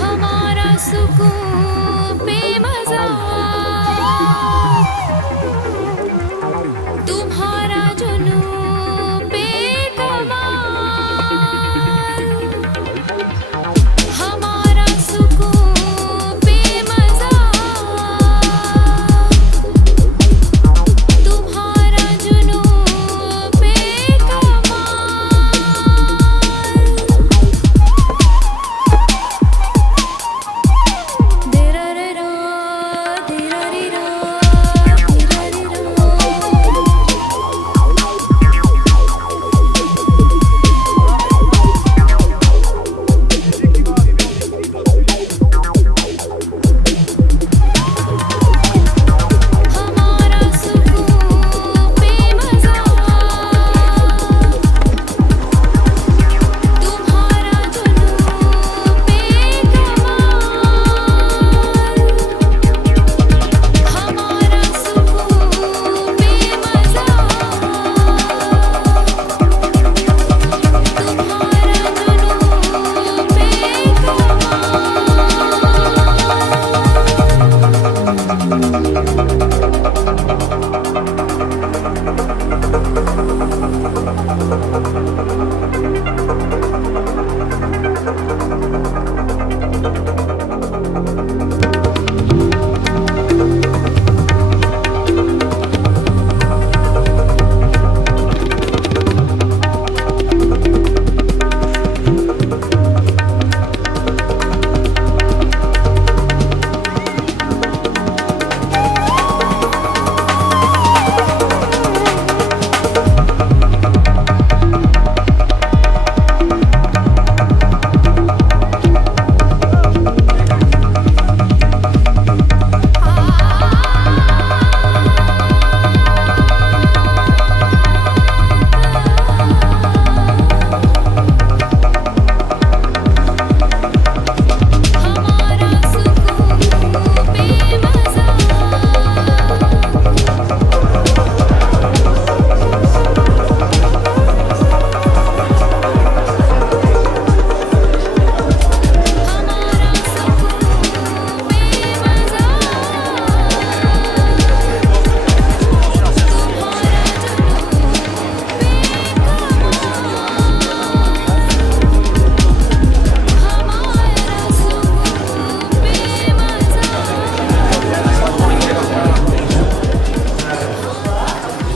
हमारा सुकून बेमज़ा तुम्हारा जुनून बेकमाल हमारा सुकून बेमज़ा तुम्हारा जुनून बेकमाल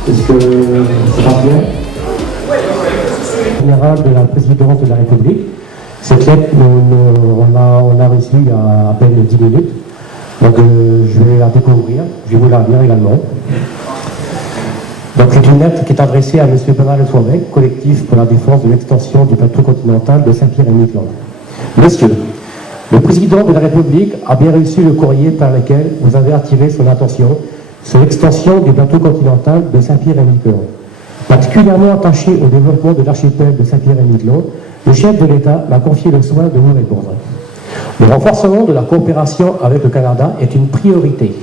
Est-ce que ça va bien? Général de la présidence de la République. Cette lettre, on l'a reçue il y a à peine 10 minutes. Donc je vais la découvrir, je vais vous la lire également. Donc c'est une lettre qui est adressée à M. Bernard Le Soirec, collectif pour la défense de l'extension du plateau continental de Saint-Pierre-et-Miquelon. Monsieur, le président de la République a bien reçu le courrier par lequel vous avez attiré son attention sur l'extension du plateau continental de Saint-Pierre-et-Miquelon. Particulièrement attaché au développement de l'archipel de Saint-Pierre-et-Miquelon, le chef de l'État m'a confié le soin de vous répondre. Le renforcement de la coopération avec le Canada est une priorité,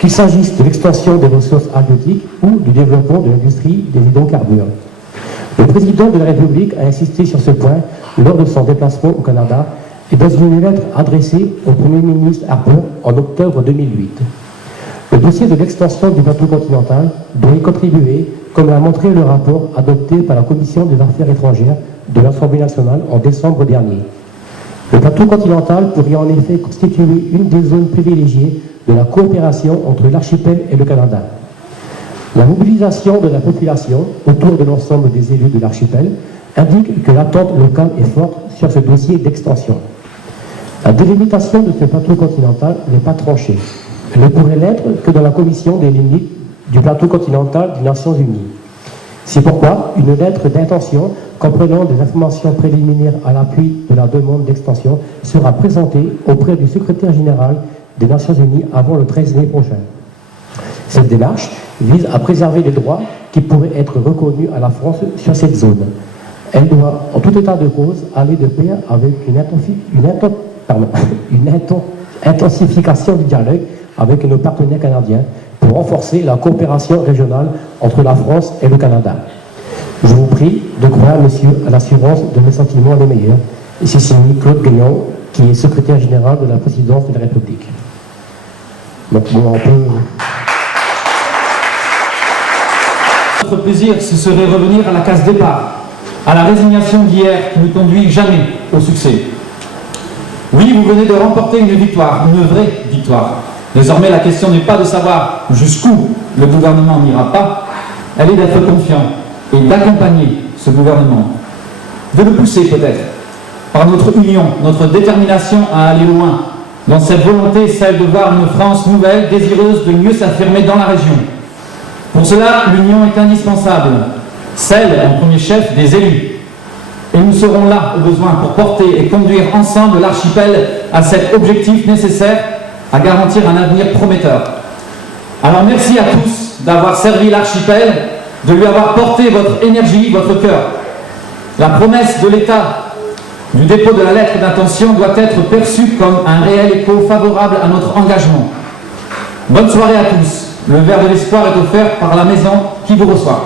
qu'il s'agisse de l'extension des ressources halieutiques ou du développement de l'industrie des hydrocarbures. Le président de la République a insisté sur ce point lors de son déplacement au Canada et dans une lettre adressée au Premier ministre Harper en octobre 2008. Le dossier de l'extension du plateau continental doit y contribuer, comme l'a montré le rapport adopté par la Commission des Affaires étrangères de l'Assemblée nationale en décembre dernier. Le plateau continental pourrait en effet constituer une des zones privilégiées de la coopération entre l'archipel et le Canada. La mobilisation de la population autour de l'ensemble des élus de l'archipel indique que l'attente locale est forte sur ce dossier d'extension. La délimitation de ce plateau continental n'est pas tranchée. Elle ne pourrait l'être que dans la commission des limites du plateau continental des Nations Unies. C'est pourquoi une lettre d'intention comprenant des informations préliminaires à l'appui de la demande d'extension sera présentée auprès du secrétaire général des Nations Unies avant le 13 mai prochain. Cette démarche vise à préserver les droits qui pourraient être reconnus à la France sur cette zone. Elle doit, en tout état de cause, aller de pair avec une intensification du dialogue avec nos partenaires canadiens pour renforcer la coopération régionale entre la France et le Canada. Je vous prie de croire, monsieur, à l'assurance de mes sentiments les meilleurs. Et c'est signé Claude Guénon, qui est secrétaire général de la présidence de la République. Donc, bon, on peut... Notre plaisir, ce serait revenir à la case départ, à la résignation d'hier qui ne conduit jamais au succès. Oui, vous venez de remporter une victoire, une vraie victoire. Désormais, la question n'est pas de savoir jusqu'où le gouvernement n'ira pas, elle est d'être confiant et d'accompagner ce gouvernement, de le pousser peut-être, par notre union, notre détermination à aller loin, dans cette volonté, celle de voir une France nouvelle, désireuse de mieux s'affirmer dans la région. Pour cela, l'union est indispensable, celle, en premier chef, des élus. Et nous serons là, au besoin, pour porter et conduire ensemble l'archipel à cet objectif nécessaire à garantir un avenir prometteur. Alors merci à tous d'avoir servi l'archipel, de lui avoir porté votre énergie, votre cœur. La promesse de l'État du dépôt de la lettre d'intention doit être perçue comme un réel écho favorable à notre engagement. Bonne soirée à tous. Le verre de l'espoir est offert par la maison qui vous reçoit.